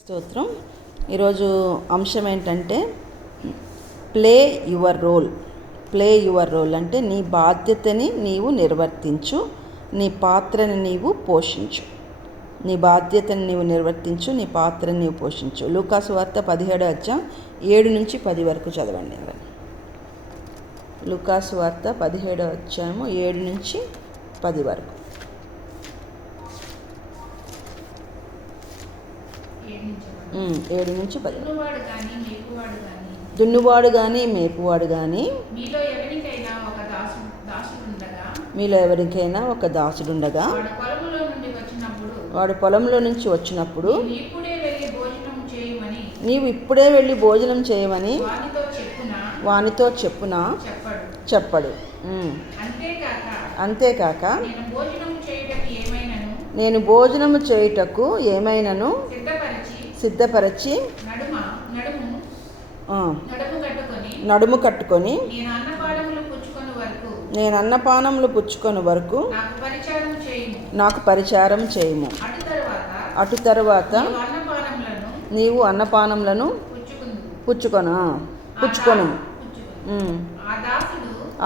స్తోత్రం. ఈరోజు అంశం ఏంటంటే play your role. Play your role అంటే నీ బాధ్యతని నీవు నిర్వర్తించు, నీ పాత్రని నీవు పోషించు. నీ బాధ్యతని నీవు నిర్వర్తించు, నీ పాత్రని నీవు పోషించు. లూకాసు వార్త 17వ అధ్యాయం 7 నుంచి 10 వరకు చదవండి. లూకాసు వార్త 17వ అధ్యాయము 7 నుంచి 10 వరకు. 7 నుంచి 10. దున్నువాడు కానీ మేపువాడు కానీ మీలో ఎవరికైనా ఒక దాసుడుండగా వాడు పొలంలో నుంచి వచ్చినప్పుడు నీవు ఇప్పుడే వెళ్ళి భోజనం చేయమని వానితో చెప్పునా చెప్పడు. అంతేకాక నేను భోజనము చేయుటకు ఏమైనను సిద్ధపరచి నడుము కట్టుకొని నేను అన్నపానములు పుచ్చుకొని వరకు నాకు పరిచారం చేయము. అటు తరువాత నీవు అన్నపానములను పుచ్చుకొను.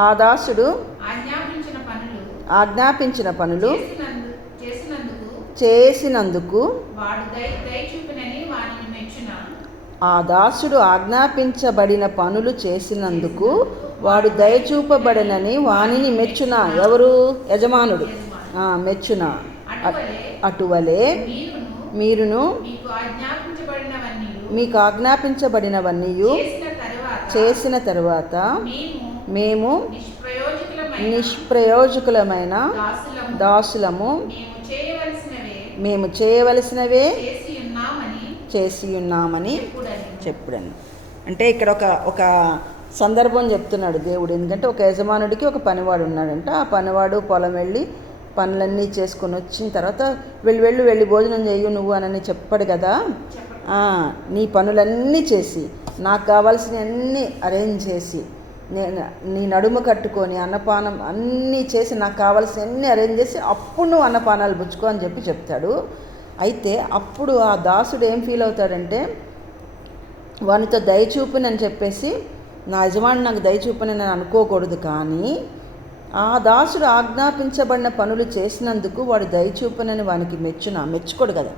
ఆ దాసుడు ఆజ్ఞాపించిన పనులు చేసినందుకు ఆ దాసుడు ఆజ్ఞాపించబడిన పనులు చేసినందుకు వాడు దయచూపబడినని వానిని మెచ్చున. ఎవరు? యజమానుడు మెచ్చున. అటువలే మీరును మీకు ఆజ్ఞాపించబడినవన్నీ చేసిన తరువాత మేము నిష్ప్రయోజకులమైన దాసులము మేము చేయవలసినవే చేసి ఉన్నామని చెప్పుడను. అంటే ఇక్కడ ఒక సందర్భం చెప్తున్నాడు దేవుడు. ఎందుకంటే ఒక యజమానుడికి ఒక పనివాడు ఉన్నాడంట. ఆ పనివాడు పొలం వెళ్ళి పనులన్నీ చేసుకొని వచ్చిన తర్వాత వెళ్ళి భోజనం చేయు నువ్వు అని చెప్పాడు కదా. నీ పనులన్నీ చేసి నాకు కావాల్సినవన్నీ అరేంజ్ చేసి నీ నడుము కట్టుకొని అన్నపానం అన్నీ చేసి నాకు కావాల్సినవన్నీ అరేంజ్ చేసి అప్పుడు నువ్వు అన్నపానాలు పుచ్చుకో అని చెప్తాడు. అయితే అప్పుడు ఆ దాసుడు ఏం ఫీల్ అవుతాడంటే వానితో దయచూపునని చెప్పేసి నా యజమాని నాకు దయచూపునని అనుకోకూడదు. కానీ ఆ దాసుడు ఆజ్ఞాపించబడిన పనులు చేసినందుకు వాడు దయచూపునని వానికి మెచ్చుకోడు కదా.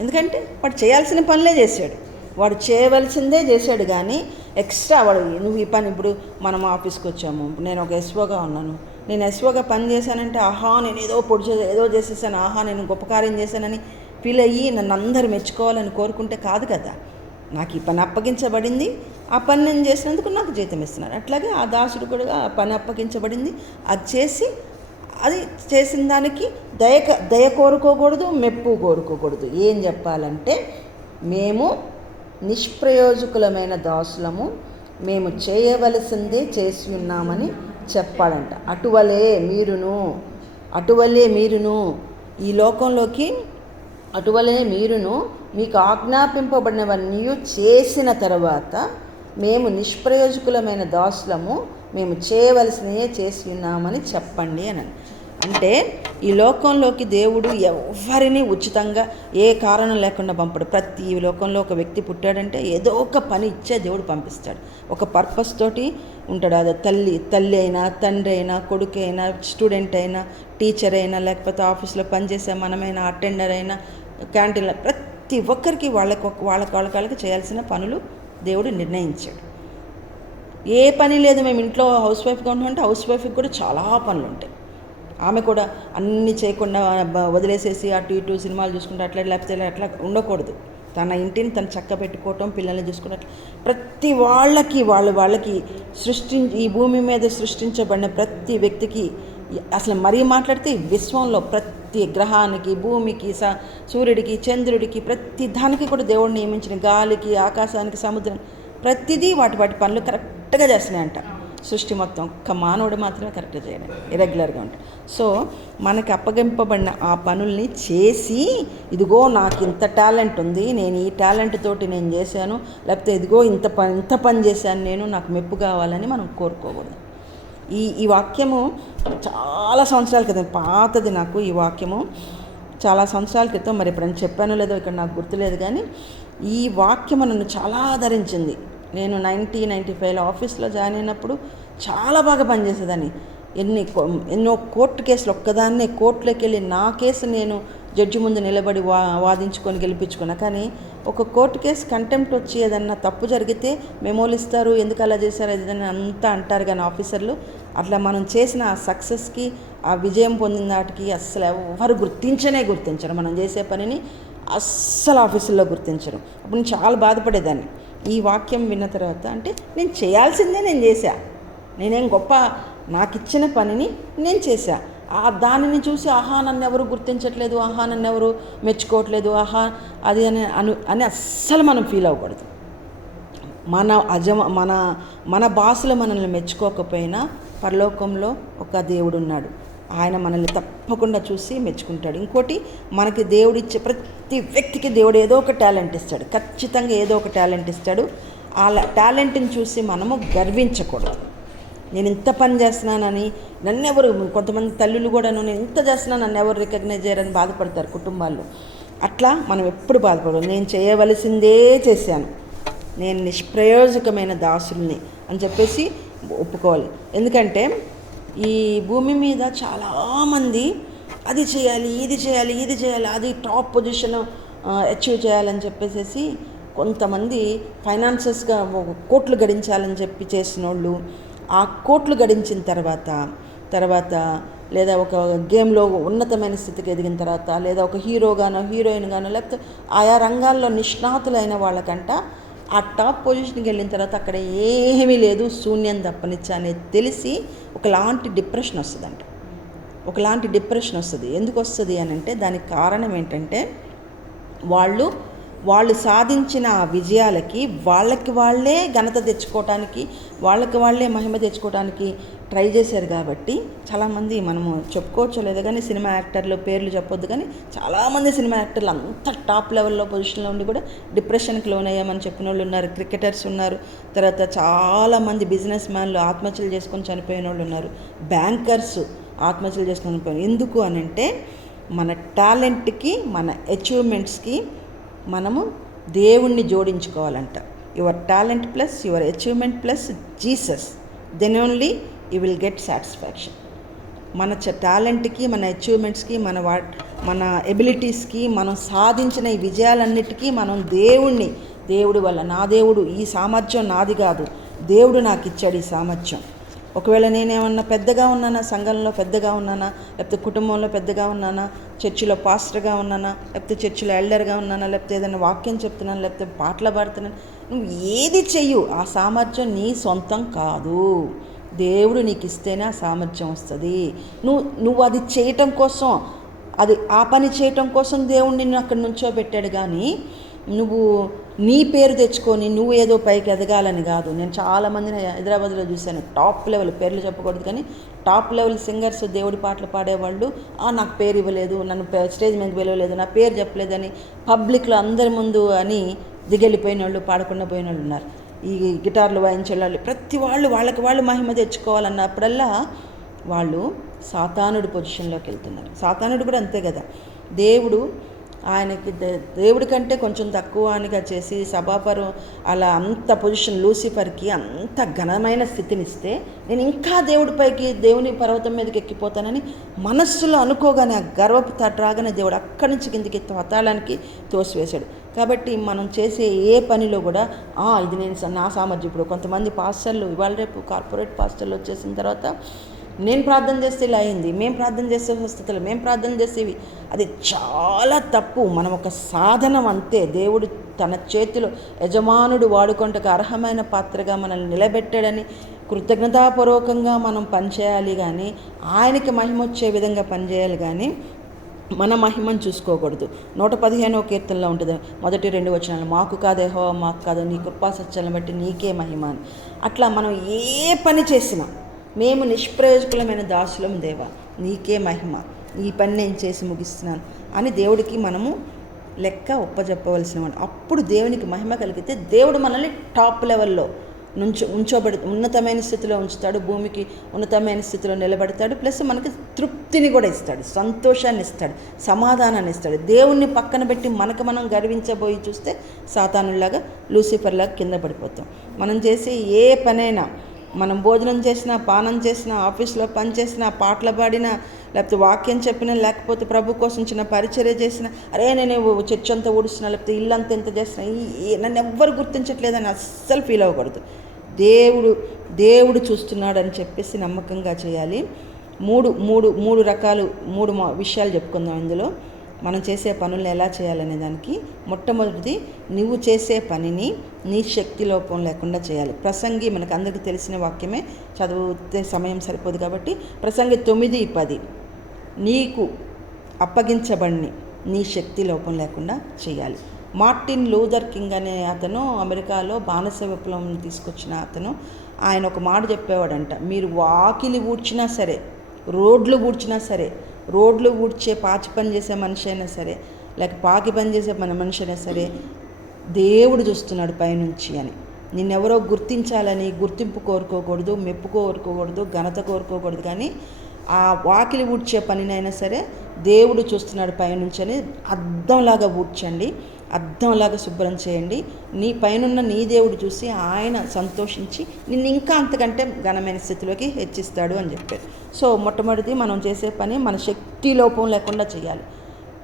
ఎందుకంటే వాడు చేయాల్సిన పనులే చేశాడు, వాడు చేయవలసిందే చేశాడు. కానీ ఎక్స్ట్రా నువ్వు ఈ పని, ఇప్పుడు మనం ఆఫీస్కి వచ్చాము, నేను ఒక ఎస్ఓగా ఉన్నాను, నేను ఎస్ఓగా పని చేశానంటే నేను ఏదో చేసేసాను, నేను గొప్ప కార్యం చేశానని ఫీల్ అయ్యి నన్ను అందరూ మెచ్చుకోవాలని కోరుకుంటే కాదు కదా. నాకు ఈ పని అప్పగించబడింది, ఆ పని నేను చేసినందుకు నాకు జీతం ఇస్తున్నారు. అట్లాగే ఆ దాసుడు కూడా ఆ పని అప్పగించబడింది, అది చేసిన దానికి దయ కోరుకోకూడదు, మెప్పు కోరుకోకూడదు. ఏం చెప్పాలంటే మేము నిష్ప్రయోజకులమైన దాసులము, మేము చేయవలసిందే చేసి ఉన్నామని చెప్పాడంట. అటువలే మీరును ఈ లోకంలోకి మీకు ఆజ్ఞాపింపబడినవన్నీ చేసిన తర్వాత మేము నిష్ప్రయోజకులమైన దాసులము, మేము చేయవలసినవే చేసి ఉన్నామని చెప్పండి అని. అంటే ఈ లోకంలోకి దేవుడు ఎవరిని ఉచితంగా ఏ కారణం లేకుండా పంపడు. ప్రతి లోకంలో ఒక వ్యక్తి పుట్టాడంటే ఏదో ఒక పని ఇచ్చే దేవుడు పంపిస్తాడు. ఒక పర్పస్ తోటి ఉంటాడు. అది తల్లి అయినా, తండ్రి అయినా, కొడుకు అయినా, స్టూడెంట్ అయినా, టీచర్ అయినా, లేకపోతే ఆఫీస్లో పనిచేసే మనమైనా, అటెండర్ అయినా, క్యాంటీన్లో, ప్రతి ఒక్కరికి వాళ్ళకి చేయాల్సిన పనులు దేవుడు నిర్ణయించాడు. ఏ పని లేదు, మేము ఇంట్లో హౌస్ వైఫ్గా ఉంటామంటే హౌస్ వైఫ్కి కూడా చాలా పనులు ఉంటాయి. ఆమె కూడా అన్నీ చేయకుండా వదిలేసేసి అటు ఇటు సినిమాలు చూసుకుంటూ లేకపోతే అట్లా ఉండకూడదు. తన ఇంటిని తను చక్క పెట్టుకోవటం, పిల్లల్ని చూసుకున్నట్లు ప్రతి వాళ్ళకి ఈ భూమి మీద సృష్టించబడిన ప్రతి వ్యక్తికి, అసలు మరీ మాట్లాడితే విశ్వంలో ప్రతి గ్రహానికి, భూమికి, సూర్యుడికి, చంద్రుడికి, ప్రతి దానికి కూడా దేవుడు నియమించిన గాలికి, ఆకాశానికి, సముద్రం, ప్రతిదీ వాటి పనులు కరెక్ట్గా చేస్తున్నాయంట. సృష్టి మొత్తం ఒక్క మానవుడు మాత్రమే కరెక్ట్గా చేయడం, ఇరెగ్యులర్గా ఉంటాడు. సో మనకు అప్పగింపబడిన ఆ పనుల్ని చేసి, ఇదిగో నాకు ఇంత టాలెంట్ ఉంది, నేను ఈ టాలెంట్ తోటి నేను చేశాను, లేకపోతే ఇదిగో ఇంత పని చేశాను నేను, నాకు మెప్పు కావాలని మనం కోరుకోకూడదు. ఈ వాక్యము చాలా సంవత్సరాల క్రితం పాతది. నాకు ఈ వాక్యము చాలా సంవత్సరాల క్రితం, మరి ఎప్పుడైనా చెప్పానో లేదో ఇక్కడ నాకు గుర్తులేదు, కానీ ఈ వాక్యం నన్ను చాలా ఆదరించింది. నేను 95లో ఆఫీస్లో జాయిన్ అయినప్పుడు చాలా బాగా పనిచేసేదాన్ని. ఎన్నో కోర్టు కేసులు ఒక్కదాన్నే కోర్టులోకి వెళ్ళి నా కేసు నేను జడ్జి ముందు నిలబడి వాదించుకొని గెలిపించుకున్నా. కానీ ఒక కోర్టు కేసు కంటెంప్ట్ వచ్చి ఏదన్నా తప్పు జరిగితే మెమోలు ఇస్తారు, ఎందుకు అలా చేశారు అది అంతా అంటారు. కానీ ఆఫీసర్లు అట్లా మనం చేసిన ఆ సక్సెస్కి, ఆ విజయం పొందిన వాటికి అస్సలు ఎవరు గుర్తించరు. మనం చేసే పనిని అస్సలు ఆఫీసుల్లో గుర్తించరు. అప్పుడు నేను చాలా బాధపడేదాన్ని. ఈ వాక్యం విన్న తర్వాత, అంటే నేను చేయాల్సిందే నేను చేశా, నేనేం గొప్ప, నాకు ఇచ్చిన పనిని నేను చేశా. దానిని చూసి ఆహా నన్ను ఎవరు గుర్తించట్లేదు, ఆహా నన్ను ఎవరు మెచ్చుకోవట్లేదు, ఆహా అది అని అస్సలు మనం ఫీల్ అవ్వకూడదు. మన బాసులు మనల్ని మెచ్చుకోకపోయినా పరలోకంలో ఒక దేవుడు ఉన్నాడు. ఆయన మనల్ని తప్పకుండా చూసి మెచ్చుకుంటాడు. ఇంకోటి, మనకి దేవుడిచ్చే ప్రతి వ్యక్తికి దేవుడు ఏదో ఒక టాలెంట్ ఇస్తాడు, ఖచ్చితంగా ఏదో ఒక టాలెంట్ ఇస్తాడు. ఆ టాలెంట్ని చూసి మనము గర్వించకూడదు. నేను ఇంత పని చేస్తున్నానని నన్నెవరు, కొంతమంది తల్లులు కూడాను నేను ఇంత చేస్తున్నా నన్ను ఎవరు రికగ్నైజ్ చేయరని బాధపడతారు కుటుంబాల్లో. అట్లా మనం ఎప్పుడు బాధపడదు. నేను చేయవలసిందే చేశాను, నేను నిష్ప్రయోజకమైన దాసుల్ని అని చెప్పేసి ఒప్పుకోవాలి. ఎందుకంటే ఈ భూమి మీద చాలామంది అది చేయాలి, ఇది చేయాలి, అది టాప్ పొజిషన్ అచీవ్ చేయాలని చెప్పేసి కొంతమంది ఫైనాన్సెస్గా కోట్లు గడించాలని చెప్పి చేసిన వాళ్ళు, ఆ కోట్లు గడించిన తర్వాత లేదా ఒక గేమ్లో ఉన్నతమైన స్థితికి ఎదిగిన తర్వాత, లేదా ఒక హీరోగానో హీరోయిన్గానో, లేకపోతే ఆయా రంగాల్లో నిష్ణాతులైన వాళ్ళకంట ఆ టాప్ పొజిషన్కి వెళ్ళిన తర్వాత అక్కడ ఏమీ లేదు, శూన్యం తప్పనిచ్చ అనేది తెలిసి ఒకలాంటి డిప్రెషన్ వస్తుంది. ఎందుకు వస్తుంది అని అంటే, దానికి కారణం ఏంటంటే వాళ్ళు సాధించిన ఆ విజయాలకి వాళ్ళే ఘనత తెచ్చుకోవటానికి, వాళ్ళే మహిమ తెచ్చుకోవడానికి ట్రై చేశారు. కాబట్టి చాలామంది, మనము చెప్పుకోవచ్చు లేదా కానీ సినిమా యాక్టర్లు పేర్లు చెప్పొద్దు, కానీ చాలామంది సినిమా యాక్టర్లు అంత టాప్ లెవెల్లో పొజిషన్లో ఉండి కూడా డిప్రెషన్కి లోనయ్యామని చెప్పిన వాళ్ళు ఉన్నారు. క్రికెటర్స్ ఉన్నారు, తర్వాత చాలామంది బిజినెస్ మ్యాన్లు ఆత్మహత్యలు చేసుకొని చనిపోయిన వాళ్ళు ఉన్నారు, బ్యాంకర్స్ ఆత్మహత్యలు చేసుకొని చనిపోయిన. ఎందుకు అని అంటే, మన టాలెంట్కి, మన అచీవ్మెంట్స్కి మనము దేవుణ్ణి జోడించుకోవాలంట. Your talent plus your achievement plus Jesus, then only you will get satisfaction. మన టాలెంట్కి, మన అచీవ్మెంట్స్కి, మన ఎబిలిటీస్కి, మనం సాధించిన ఈ విజయాలన్నిటికీ మనం దేవుడి వల్ల, నా దేవుడు, ఈ సామర్థ్యం నాది కాదు, దేవుడు నాకు ఇచ్చాడు ఈ సామర్థ్యం. ఒకవేళ నేనేమన్నా పెద్దగా ఉన్నానా, సంఘంలో పెద్దగా ఉన్నానా, లేకపోతే కుటుంబంలో పెద్దగా ఉన్నానా, చర్చిలో పాస్టర్గా ఉన్నానా, లేకపోతే చర్చిలో ఎల్డర్గా ఉన్నానా, లేకపోతే ఏదైనా వాక్యం చెప్తున్నాను, లేకపోతే పాటలు పాడుతున్నాను, నువ్వు ఏది చెయ్యు, ఆ సామర్థ్యం నీ సొంతం కాదు. దేవుడు నీకు ఇస్తేనే ఆ సామర్థ్యం వస్తుంది. నువ్వు అది చేయటం కోసం, ఆ పని చేయటం కోసం దేవుడు నిన్ను అక్కడ నుంచోబెట్టాడు. కానీ నువ్వు నీ పేరు తెచ్చుకొని నువ్వు ఏదో పైకి ఎదగాలని కాదు. నేను చాలామందిని హైదరాబాద్లో చూశాను, టాప్ లెవెల్, పేర్లు చెప్పకూడదు కానీ టాప్ లెవెల్ సింగర్స్, దేవుడి పాటలు పాడేవాళ్ళు, నాకు పేరు ఇవ్వలేదు, నన్ను స్టేజ్ మీద పిలవలేదు, నా పేరు చెప్పలేదని పబ్లిక్లో అందరి ముందు అని దిగెళ్ళిపోయిన వాళ్ళు, పాడకుండా పోయిన వాళ్ళు ఉన్నారు. ఈ గిటార్లు వాయించే వాళ్ళు, ప్రతి వాళ్ళకి వాళ్ళు మహిమ తెచ్చుకోవాలన్నప్పుడల్లా వాళ్ళు సాతానుడి పొజిషన్లోకి వెళ్తున్నారు. సాతానుడు కూడా అంతే కదా. దేవుడి కంటే కొంచెం తక్కువ అనిగా చేసి సభాపరం అలా అంత పొజిషన్, లూసిఫర్కి అంత ఘనమైన స్థితినిస్తే, నేను ఇంకా దేవుని పర్వతం మీదకి ఎక్కిపోతానని మనస్సులో అనుకోగానే, ఆ గర్వపు రాగానే దేవుడు అక్కడి నుంచి కిందికి పాతాళానికి తోసివేశాడు. కాబట్టి మనం చేసే ఏ పనిలో కూడా ఇది నా సామర్థ్యం. ఇప్పుడు కొంతమంది పాస్టర్లు ఇవాళ రేపు కార్పొరేట్ పాస్టర్లు వచ్చేసిన తర్వాత, నేను ప్రార్థన చేస్తే ఇలా అయింది, మేము ప్రార్థన చేసే స్వస్థతలు, మేము ప్రార్థన చేసేవి, అది చాలా తప్పు. మనం ఒక సాధనం అంతే. దేవుడు తన చేతిలో యజమానుడు వాడుకొంటకు అర్హమైన పాత్రగా మనల్ని నిలబెట్టాడని కృతజ్ఞతాపూర్వకంగా మనం పనిచేయాలి. కానీ ఆయనకి మహిమ వచ్చే విధంగా పనిచేయాలి. కానీ మన మహిమను చూసుకోకూడదు. 115వ కీర్తనలో ఉంటుంది, మొదటి 2 వచనాలు, మాకు కాదు యెహోవా, మాకు కాదు, నీ కృపా సత్యాలను బట్టి నీకే మహిమ అని. అట్లా మనం ఏ పని చేసినా, మేము నిష్ప్రయోజకులమైన దాసులం దేవా, నీకే మహిమ, ఈ పని నేను చేసి ముగిస్తున్నాను అని దేవుడికి మనము లెక్క ఒప్పజెప్పవలసిన వాడు. అప్పుడు దేవునికి మహిమ కలిగితే దేవుడు మనల్ని టాప్ లెవెల్లో ఉన్నతమైన స్థితిలో ఉంచుతాడు, భూమికి ఉన్నతమైన స్థితిలో నిలబెడతాడు. ప్లస్ మనకి తృప్తిని కూడా ఇస్తాడు, సంతోషాన్ని ఇస్తాడు, సమాధానాన్ని ఇస్తాడు. దేవుణ్ణి పక్కన పెట్టి మనం గర్వించబోయి చూస్తే సాతానులాగా లూసిఫర్లాగా కింద పడిపోతాం. మనం చేసే ఏ పనైనా, మనం భోజనం చేసినా, పానం చేసినా, ఆఫీస్లో పని చేసినా, పాటలు పాడినా, లేకపోతే వాక్యం చెప్పినా, లేకపోతే ప్రభు కోసం చిన్న పరిచర్య చేసినా, అరే నేను చర్చ్ అంతా ఊడుస్తున్నా, లేకపోతే ఇల్లు అంతా ఎంత చేసినా, నన్ను ఎవ్వరు గుర్తించట్లేదని అస్సలు ఫీల్ అవ్వకూడదు. దేవుడు చూస్తున్నాడు అని చెప్పేసి నమ్మకంగా చేయాలి. మూడు రకాలు విషయాలు చెప్పుకుందాం ఇందులో. మనం చేసే పనులను ఎలా చేయాలనే దానికి మొట్టమొదటిది, నువ్వు చేసే పనిని నీ శక్తి లోపం లేకుండా చేయాలి. ప్రసంగి మనకు అందరికీ తెలిసిన వాక్యమే, చదివితే సమయం సరిపోదు కాబట్టి ప్రసంగి 9:10 నీకు అప్పగించబడిని నీ శక్తి లోపం లేకుండా చేయాలి. మార్టిన్ లూథర్ కింగ్ అనే అతను అమెరికాలో బానిస విప్లవం తీసుకొచ్చిన అతను, ఆయన ఒక మాట చెప్పేవాడంట, మీరు వాకిలి ఊడ్చినా సరే, రోడ్లు ఊడ్చినా సరే, రోడ్లు ఊడ్చే పాచి పని చేసే మనిషి అయినా సరే, లేక పాకి పని చేసే మనిషి అయినా సరే, దేవుడు చూస్తున్నాడు పైనుంచి అని. నిన్నెవరో గుర్తించాలని గుర్తింపు కోరుకోకూడదు, మెప్పు కోరుకోకూడదు, ఘనత కోరుకోకూడదు. కానీ ఆ వాకిలి ఊడ్చే పనినైనా సరే దేవుడు చూస్తున్నాడు పైనుంచి అని అద్దంలాగా ఊడ్చండి, అద్దంలాగా శుభ్రం చేయండి. నీ పైనున్న నీ దేవుడు చూసి ఆయన సంతోషించి నిన్ను ఇంకా అంతకంటే ఘనమైన స్థితిలోకి హెచ్చిస్తాడు అని చెప్పారు. సో మొట్టమొదటిది, మనం చేసే పని మన శక్తి లోపం లేకుండా చేయాలి.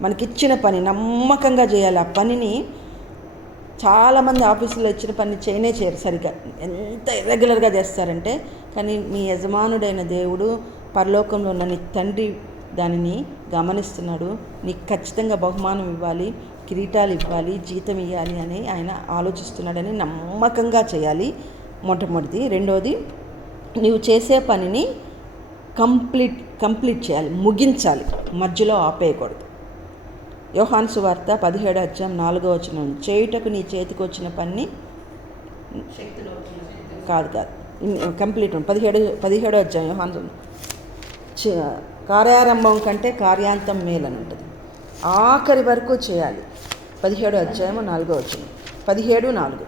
మనకిచ్చిన పని నమ్మకంగా చేయాలి. ఆ పనిని చాలామంది ఆఫీసులో ఇచ్చిన పని చేయరు సరిగ్గా, ఎంత ఇర్రెగ్యులర్గా చేస్తారంటే. కానీ మీ యజమానుడైన దేవుడు, పరలోకంలో ఉన్న నీ తండ్రి దానిని గమనిస్తున్నాడు. నీకు ఖచ్చితంగా బహుమానం ఇవ్వాలి, కిరీటాలు ఇవ్వాలి, జీతం ఇవ్వాలి అని ఆయన ఆలోచిస్తున్నాడని నమ్మకంగా చేయాలి మొట్టమొదటిది. రెండోది, నీవు చేసే పనిని కంప్లీట్ చేయాలి, ముగించాలి, మధ్యలో ఆపేయకూడదు. యోహాను సువార్త 17:4 చేయుటకు నీ చేతికి వచ్చిన పని కాదు కంప్లీట్ 17 యోహాను కార్యారంభం కంటే కార్యాంతం మేలని ఉంటుంది, ఆఖరి వరకు చేయాలి. 17:4 17:4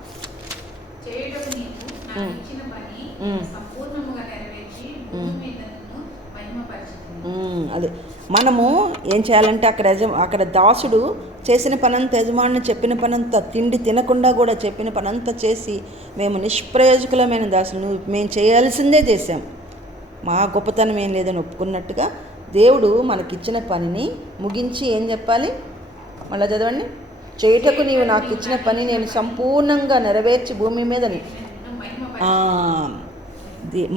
అదే మనము ఏం చేయాలంటే అక్కడ దాసుడు చేసిన పనంతా, యజమాని చెప్పిన పనంతా, తిండి తినకుండా కూడా చెప్పిన పనంతా చేసి, మేము నిష్ప్రయోజకులమైన దాసులు, మేము చేయాల్సిందే చేసాం, మా గొప్పతనం ఏం లేదని ఒప్పుకున్నట్టుగా దేవుడు మనకిచ్చిన పనిని ముగించి ఏం చెప్పాలి? మళ్ళీ చదవండి. చేయుటకు నీవు నాకు ఇచ్చిన పని నేను సంపూర్ణంగా నెరవేర్చి భూమి మీద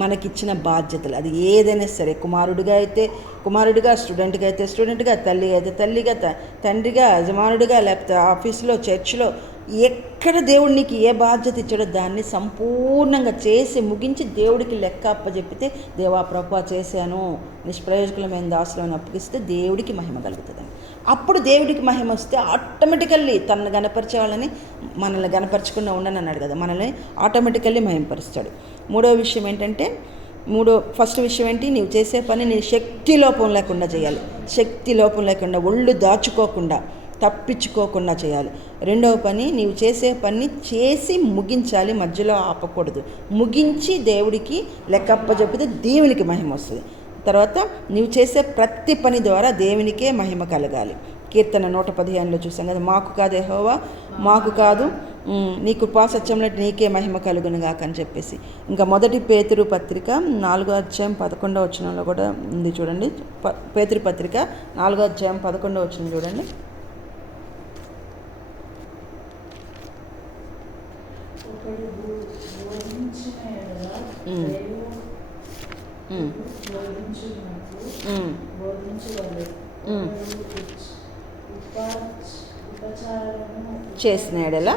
మనకిచ్చిన బాధ్యతలు, అది ఏదైనా సరే, కుమారుడిగా అయితే కుమారుడిగా, స్టూడెంట్గా అయితే స్టూడెంట్గా, తల్లిగా అయితే తల్లిగా, తండ్రిగా, యజమానుడిగా, లేకపోతే ఆఫీసులో, చర్చిలో, ఎక్కడ దేవుడు నీకు ఏ బాధ్యత ఇచ్చాడో దాన్ని సంపూర్ణంగా చేసి ముగించి దేవుడికి లెక్క అప్పచెప్పితే, దేవా ప్రభువా చేశాను, నిష్ప్రయోజకులమైన దాసులను అప్పగిస్తే దేవుడికి మహిమ కలుగుతుందండి. అప్పుడు దేవుడికి మహిమ వస్తే ఆటోమేటికల్లీ తనను గణపరిచే వాళ్ళని మనల్ని గణపరచకుండా ఉండని అన్నాడు కదా, మనల్ని ఆటోమేటికల్లీ మహిమపరుస్తాడు. ఫస్ట్ విషయం ఏంటి? నీవు చేసే పని నీ శక్తి లోపం లేకుండా చేయాలి. శక్తి లోపం లేకుండా, ఒళ్ళు దాచుకోకుండా, తప్పించుకోకుండా చేయాలి. రెండవ పని, నీవు చేసే పని చేసి ముగించాలి, మధ్యలో ఆపకూడదు. ముగించి దేవుడికి లెక్కప్ప చెప్తే దేవునికి మహిమ వస్తుంది. తర్వాత నీవు చేసే ప్రతి పని ద్వారా దేవునికే మహిమ కలగాలి. కీర్తన 115 చూసాం కదా, మాకు కాదు యెహోవా, మాకు కాదు, నీ కృపా సత్యంలో నీకే మహిమ కలుగును గాక అని చెప్పేసి. ఇంకా మొదటి పేతురు పత్రిక 4:11 కూడా ఉంది చూడండి. పేతురు పత్రిక 4:11 చూడండి. చేసిన ఎడల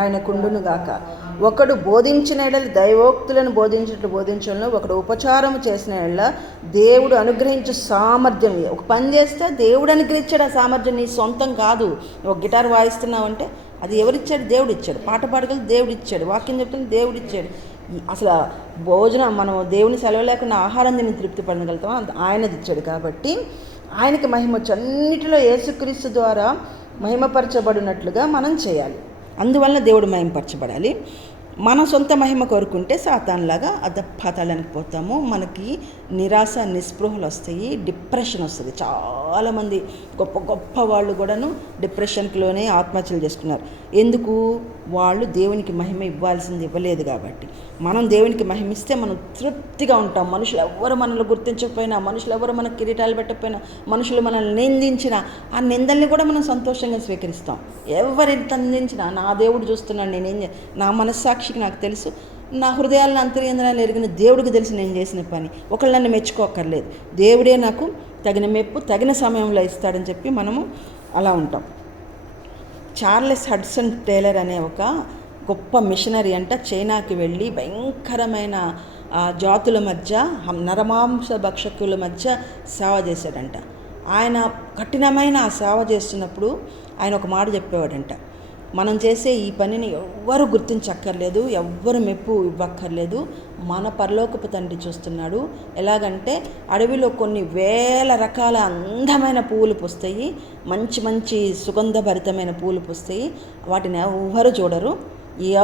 ఆయన కుండును గాక. ఒకడు బోధించిన ఎడల దైవోక్తులను బోధించినట్లు బోధించడంలో, ఒకడు ఉపచారం చేసిన ఎడల దేవుడు అనుగ్రహించే సామర్థ్యం. ఒక పని చేస్తే దేవుడు అనుగ్రహించాడు ఆ సామర్థ్యం, నీ సొంతం కాదు. ఒక గిటార్ వాయిస్తున్నావంటే అది ఎవరిచ్చాడు? దేవుడు ఇచ్చాడు. పాట పాడగలి దేవుడు ఇచ్చాడు. వాక్యం చెప్తుంది దేవుడు ఇచ్చాడు. అసలు భోజనం మనం దేవుని సెలవు లేకుండా ఆహారం తిని తృప్తి పడగలుగుతాం, ఆయనది ఇచ్చాడు. కాబట్టి ఆయనకి మహిమ వచ్చి అన్నిటిలో యేసుక్రీస్తు ద్వారా మహిమపరచబడినట్లుగా మనం చేయాలి. అందువల్ల దేవుడు మహిమపరచబడాలి. మన సొంత మహిమ కోరుకుంటే సాతాన్లాగా అధపాతాళానికి పోతాము. మనకి నిరాశ నిస్పృహలు వస్తాయి, డిప్రెషన్ వస్తుంది. చాలామంది గొప్ప గొప్ప వాళ్ళు కూడాను డిప్రెషన్కి లోనే ఆత్మహత్యలు చేసుకున్నారు. ఎందుకు? వాళ్ళు దేవునికి మహిమ ఇవ్వాల్సింది ఇవ్వలేదు కాబట్టి. మనం దేవునికి మహిమిస్తే మనం తృప్తిగా ఉంటాం. మనుషులు ఎవరు మనల్ని గుర్తించకపోయినా, మనుషులు ఎవరు మనకు కిరీటాలు పెట్టకపోయినా, మనుషులు మనల్ని నిందించినా ఆ నిందల్ని కూడా మనం సంతోషంగా స్వీకరిస్తాం. ఎవరు నిందించినా నా దేవుడు చూస్తున్నాడు, నా మనస్సాక్షికి నాకు తెలుసు, నా హృదయాలను అంతర్యంధ్రాలు ఎరిగిన దేవుడికి తెలిసి నేను చేసిన పని. ఒకళ్ళు నన్ను మెచ్చుకోక్కర్లేదు, దేవుడే నాకు తగిన మెప్పు తగిన సమయంలో ఇస్తాడని చెప్పి మనము అలా ఉంటాం. చార్లెస్ హడ్సన్ టేలర్ అనే ఒక గొప్ప మిషనరీ అంట చైనాకి వెళ్ళి భయంకరమైన జాతుల మధ్య, నరమాంస భక్షకుల మధ్య సేవ చేశాడంట. ఆయన కఠినమైన ఆ సేవ చేస్తున్నప్పుడు ఆయన ఒక మాట చెప్పేవాడంట, మనం చేసే ఈ పనిని ఎవ్వరు గుర్తించక్కర్లేదు, ఎవ్వరు మెప్పు ఇవ్వక్కర్లేదు, మన పరలోకపు తండ్రి చూస్తున్నాడు. ఎలాగంటే అడవిలో కొన్ని వేల రకాల అందమైన పువ్వులు పూస్తాయి, మంచి మంచి సుగంధభరితమైన పువ్వులు పూస్తాయి. వాటిని ఎవ్వరు చూడరు,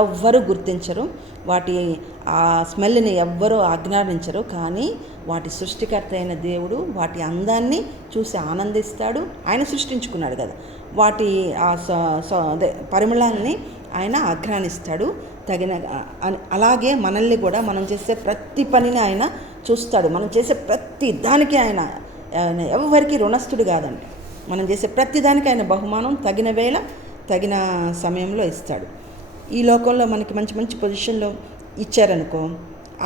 ఎవ్వరు గుర్తించరు, వాటి ఆ స్మెల్ని ఎవ్వరూ ఆజ్ఞానించరు. కానీ వాటి సృష్టికర్త అయిన దేవుడు వాటి అందాన్ని చూసి ఆనందిస్తాడు. ఆయన సృష్టించుకున్నాడు కదా, వాటి అదే పరిమళాన్ని ఆయన ఆఘ్రానిస్తాడు తగిన. అలాగే మనల్ని కూడా మనం చేసే ప్రతి పనిని ఆయన చూస్తాడు. మనం చేసే ప్రతి దానికి ఆయన ఎవరికి రుణస్థుడు కాదండి. మనం చేసే ప్రతి దానికి ఆయన బహుమానం తగిన వేళ తగిన సమయంలో ఇస్తాడు. ఈ లోకంలో మనకి మంచి మంచి పొజిషన్లో ఇచ్చారనుకో,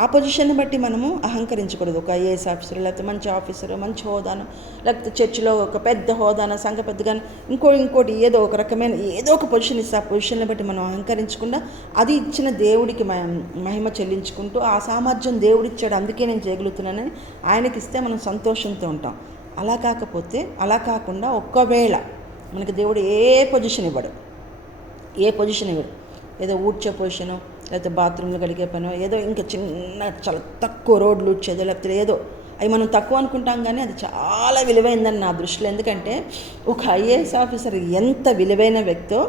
ఆ పొజిషన్ని బట్టి మనము అహంకరించకూడదు. ఒక ఐఏఎస్ ఆఫీసర్, లేకపోతే మంచి ఆఫీసర్, మంచి హోదాను, లేకపోతే చర్చిలో ఒక పెద్ద హోదాను, సంఘ పెద్దగాను, ఇంకోటి ఏదో ఒక రకమైన ఏదో ఒక పొజిషన్ ఇస్తే ఆ పొజిషన్ని బట్టి మనం అహంకరించకుండా అది ఇచ్చిన దేవుడికి మహిమ చెల్లించుకుంటూ, ఆ సామర్థ్యం దేవుడిచ్చాడు అందుకే నేను చేయగలుగుతున్నానని ఆయనకి ఇస్తే మనం సంతోషంతో ఉంటాం. అలా కాకుండా ఒక్కవేళ మనకి దేవుడు ఏ పొజిషన్ ఇవ్వడు, ఏదో ఊడ్చే పొజిషను, లేకపోతే బాత్రూమ్లో కడిగే పనో, ఏదో ఇంకా చిన్న చాలా తక్కువ రోడ్లు ఊడ్చేదో, లేకపోతే ఏదో అవి మనం తక్కువ అనుకుంటాం, కానీ అది చాలా విలువైందని నా దృష్టిలో. ఎందుకంటే ఒక ఐఏఎస్ ఆఫీసర్ ఎంత విలువైన వ్యక్తో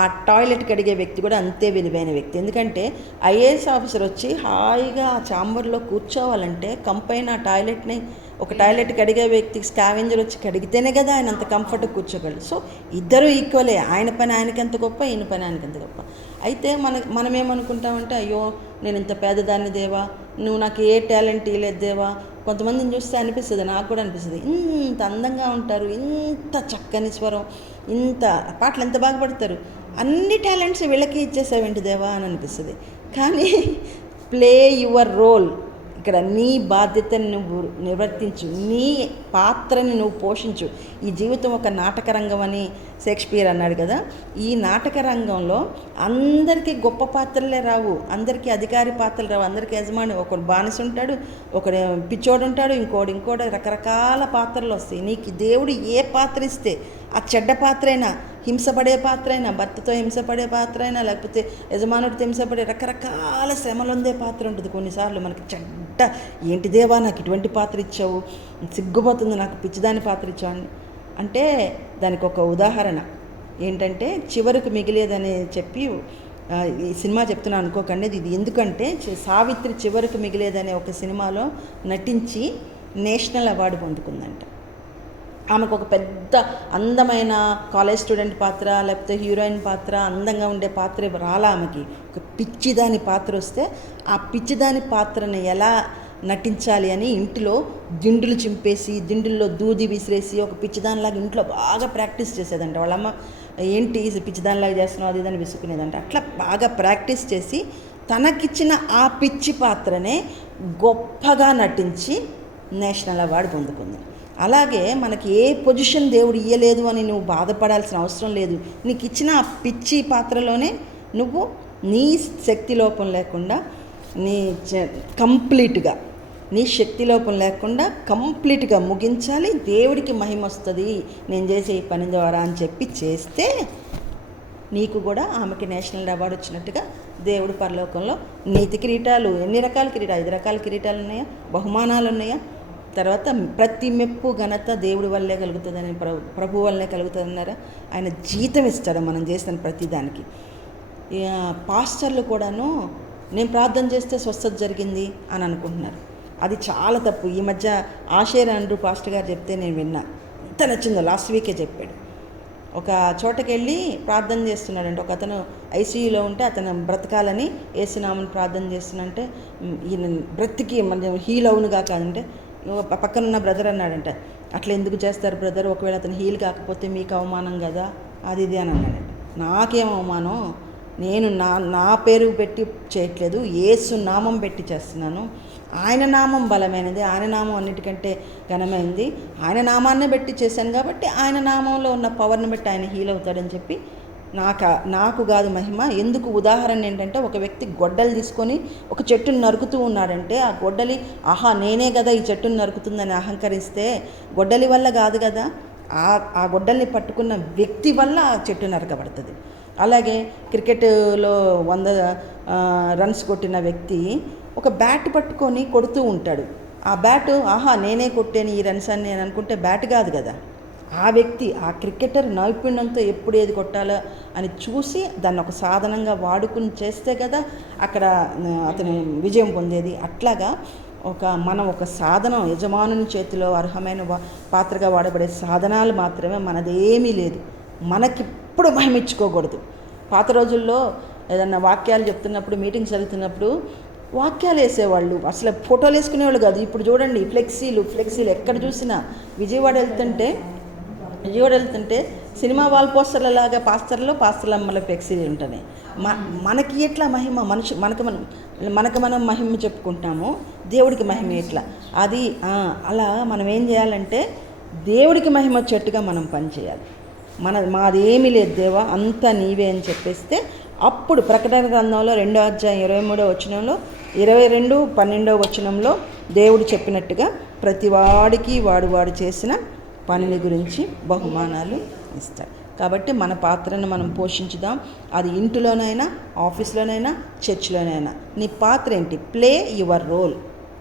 ఆ టాయిలెట్ కడిగే వ్యక్తి కూడా అంతే విలువైన వ్యక్తి. ఎందుకంటే ఐఏఎస్ ఆఫీసర్ వచ్చి హాయిగా ఆ ఛాంబర్లో కూర్చోవాలంటే కంపైన ఆ టాయిలెట్ని, ఒక టాయిలెట్ కడిగే వ్యక్తికి స్కావెంజర్ వచ్చి కడిగితేనే కదా ఆయన అంత కంఫర్ట్గా కూర్చోగలరు. సో ఇద్దరు ఈక్వలే, ఆయన పని ఆయనకి ఎంత గొప్ప, ఈయన పని ఆయనకి ఎంత గొప్ప. అయితే మనం ఏమనుకుంటామంటే, అయ్యో నేను ఇంత పేదదాన్ని దేవా, నువ్వు నాకు ఏ టాలెంట్ ఇవ్వలేదు దేవా. కొంతమందిని చూస్తే అనిపిస్తుంది, నాకు కూడా అనిపిస్తుంది, ఇంత అందంగా ఉంటారు, ఇంత చక్కని స్వరం, ఇంత పాటలు ఎంత బాగా పడతారు, అన్ని టాలెంట్స్ వీళ్ళకి ఇచ్చేసావేంటి దేవా అని అనిపిస్తుంది. కానీ ప్లే యువర్ రోల్. ఇక్కడ నీ బాధ్యతని నువ్వు నిర్వర్తించు, నీ పాత్రని నువ్వు పోషించు. ఈ జీవితం ఒక నాటక రంగం అని షేక్స్పియర్ అన్నాడు కదా. ఈ నాటక రంగంలో అందరికీ గొప్ప పాత్రలే రావు, అందరికీ అధికారి పాత్రలు రావు, అందరికీ యజమాని, ఒకడు బానిస ఉంటాడు, ఒకడు పిచ్చోడు ఉంటాడు, ఇంకోటి రకరకాల పాత్రలు వస్తాయి. నీకు దేవుడు ఏ పాత్ర ఇస్తే, ఆ చెడ్డ పాత్ర అయినా, హింసపడే పాత్ర అయినా, భర్తతో హింసపడే పాత్ర అయినా, లేకపోతే యజమానుడితో హింసపడే రకరకాల శ్రమలుందే పాత్ర ఉంటుంది. కొన్నిసార్లు మనకి చెడ్డ, ఏంటి దేవా నాకు ఇటువంటి పాత్ర ఇచ్చావు, సిగ్గుపోతుంది నాకు పిచ్చిదాని పాత్ర ఇచ్చావు అంటే దానికి ఒక ఉదాహరణ ఏంటంటే, చివరికి మిగిలేదని చెప్పి ఈ సినిమా చెప్తున్నాను అనుకోకండి. ఇది ఎందుకంటే సావిత్రి చివరికి మిగిలేదనే ఒక సినిమాలో నటించి నేషనల్ అవార్డు పొందుకుందంట. ఆమెకు ఒక పెద్ద అందమైన కాలేజ్ స్టూడెంట్ పాత్ర, లేకపోతే హీరోయిన్ పాత్ర, అందంగా ఉండే పాత్ర రాలా ఆమెకి. ఒక పిచ్చిదాని పాత్ర వస్తే ఆ పిచ్చిదాని పాత్రని ఎలా నటించాలి అని ఇంటిలో దిండులు చింపేసి, దిండుల్లో దూది విసిరేసి ఒక పిచ్చిదానిలాగా ఇంట్లో బాగా ప్రాక్టీస్ చేసేదంట. వాళ్ళమ్మ ఏంటి పిచ్చిదానిలాగా చేస్తున్నావు అది ఇదని విసుకునేదంట. అట్లా బాగా ప్రాక్టీస్ చేసి తనకిచ్చిన ఆ పిచ్చి పాత్రనే గొప్పగా నటించి నేషనల్ అవార్డు పొందుకుంది. అలాగే మనకి ఏ పొజిషన్ దేవుడు ఇయ్యలేదు అని నువ్వు బాధపడాల్సిన అవసరం లేదు. నీకు ఇచ్చిన ఆ పిచ్చి పాత్రలోనే నువ్వు నీ శక్తి లోపం లేకుండా, నీ కంప్లీట్గా నీ శక్తి లోపం లేకుండా కంప్లీట్గా ముగించాలి. దేవుడికి మహిమ వస్తుంది నేను చేసే ఈ పని ద్వారా అని చెప్పి చేస్తే నీకు కూడా ఆమెకి నేషనల్ అవార్డు వచ్చినట్టుగా దేవుడు పరలోకంలో నీతి కిరీటాలు, ఎన్ని రకాల కిరీటాలు, 5 రకాల కిరీటాలు ఉన్నాయా, బహుమానాలు ఉన్నాయా, తర్వాత ప్రతి మెప్పు ఘనత దేవుడి వల్లే కలుగుతుందని, ప్రభు వల్లే కలుగుతుందన్నారా. ఆయన జీతం ఇస్తాడు మనం చేసిన ప్రతి దానికి. పాస్టర్లు కూడాను నేను ప్రార్థన చేస్తే స్వస్థత జరిగింది అని అనుకుంటున్నారు. అది చాలా తప్పు. ఈ మధ్య ఆషేర్ అండ్రూ పాస్టర్ గారు చెప్తే నేను విన్నా, ఎంత నచ్చిందో. లాస్ట్ వీకే చెప్పాడు. ఒక చోటకి వెళ్ళి ప్రార్థన చేస్తున్నాడంటే, ఒక అతను ఐసీయూలో ఉంటే అతను బ్రతకాలని యేసునామని ప్రార్థన చేస్తున్నంటే, ఈయన బ్రతికి మన హీల్ అవునుగా కాదంటే, పక్కనున్న బ్రదర్ అన్నాడంట, అట్లా ఎందుకు చేస్తారు బ్రదర్, ఒకవేళ అతను హీల్ కాకపోతే మీకు అవమానం కదా, అది ఇది అని అన్నాడంట. నాకేం అవమానం, నేను నా పేరు పెట్టి చేయట్లేదు, యేసు నామం పెట్టి చేస్తున్నాను. ఆయన నామం బలమైనది, ఆయన నామం అన్నిటికంటే ఘనమైనది, ఆయన నామాన్నే పెట్టి చేశాను కాబట్టి ఆయన నామంలో ఉన్న పవర్ని బట్టి ఆయన హీల్ అవుతాడని చెప్పి నాకు కాదు మహిమ. ఎందుకు ఉదాహరణ ఏంటంటే, ఒక వ్యక్తి గొడ్డలు తీసుకొని ఒక చెట్టును నరుకుతూ ఉన్నాడంటే, ఆ గొడ్డలి ఆహా నేనే కదా ఈ చెట్టును నరుకుతుందని అహంకరిస్తే గొడ్డలి వల్ల కాదు కదా, ఆ గొడ్డల్ని పట్టుకున్న వ్యక్తి వల్ల ఆ చెట్టు నరకబడుతుంది. అలాగే క్రికెట్లో 100 రన్స్ కొట్టిన వ్యక్తి ఒక బ్యాట్ పట్టుకొని కొడుతూ ఉంటాడు. ఆ బ్యాట్ ఆహా నేనే కొట్టాను ఈ రన్స్ అని నేను అనుకుంటే బ్యాట్ కాదు కదా, ఆ వ్యక్తి, ఆ క్రికెటర్ నైపుణ్యంతో ఎప్పుడు ఏది కొట్టాలో అని చూసి దాన్ని ఒక సాధనంగా వాడుకుని చేస్తే కదా అక్కడ అతను విజయం పొందేది. అట్లాగా మనం ఒక సాధనం, యజమానుని చేతిలో అర్హమైన పాత్రగా వాడబడే సాధనాలు మాత్రమే, మనదేమీ లేదు. మనకిప్పుడు మహిమించుకోకూడదు. పాత రోజుల్లో ఏదన్నా వాక్యాలు చెప్తున్నప్పుడు, మీటింగ్స్ జరుగుతున్నప్పుడు వాక్యాలు వేసేవాళ్ళు, అసలు ఫోటోలు వేసుకునేవాళ్ళు కాదు. ఇప్పుడు చూడండి ఫ్లెక్సీలు ఎక్కడ చూసినా. విజయవాడ వెళ్తుంటే సినిమా వాల్ పోస్టర్ల లాగా పాస్టర్లమ్మల ఫ్లెక్సీలు ఉంటున్నాయి. మనకి ఎట్లా మహిమ, మనకు మనం మహిమ చెప్పుకుంటాము, దేవుడికి మహిమ ఎట్లా? అది అలా మనం ఏం చేయాలంటే దేవుడికి మహిమ వచ్చేట్టుగా మనం పనిచేయాలి. మాదేమీ లేదు దేవా, అంతా నీవే అని చెప్పేస్తే అప్పుడు ప్రకటన గ్రంథంలో 2వ అధ్యాయం 23వ వచనంలో 22-12వ వచనంలో దేవుడు చెప్పినట్టుగా ప్రతివాడికి వాడు చేసిన పనిని గురించి బహుమానాలు ఇస్తాడు. కాబట్టి మన పాత్రను మనం పోషించుదాం. అది ఇంటిలోనైనా, ఆఫీస్లోనైనా, చర్చిలోనైనా. నీ పాత్ర ఏంటి? Play your role.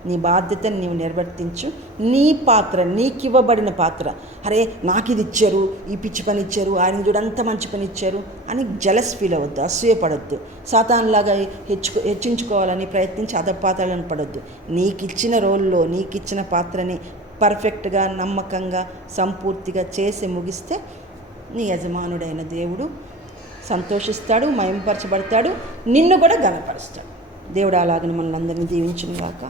నీ బాధ్యతను నీవు నిర్వర్తించు. నీ పాత్ర, నీకు ఇవ్వబడిన పాత్ర. అరే నాకు ఇది ఇచ్చారు, ఈ పిచ్చి పని ఇచ్చారు, ఆయన చూడంత మంచి పని ఇచ్చారు అని జలస్ ఫీల్ అవ్వద్దు, అసూయపడొద్దు, సాతానులాగా హెచ్చించుకోవాలని ప్రయత్నించి అధపాతాలను పడొద్దు. నీకు ఇచ్చిన రోల్లో, నీకు ఇచ్చిన పాత్రని పర్ఫెక్ట్గా, నమ్మకంగా, సంపూర్తిగా చేసి ముగిస్తే నీ యజమానుడైన దేవుడు సంతోషిస్తాడు, మహిమపరచబడతాడు, నిన్ను కూడా ఘనపరుస్తాడు. దేవుడు అలాగని మనల్ని అందరినీ దీవించును గాక.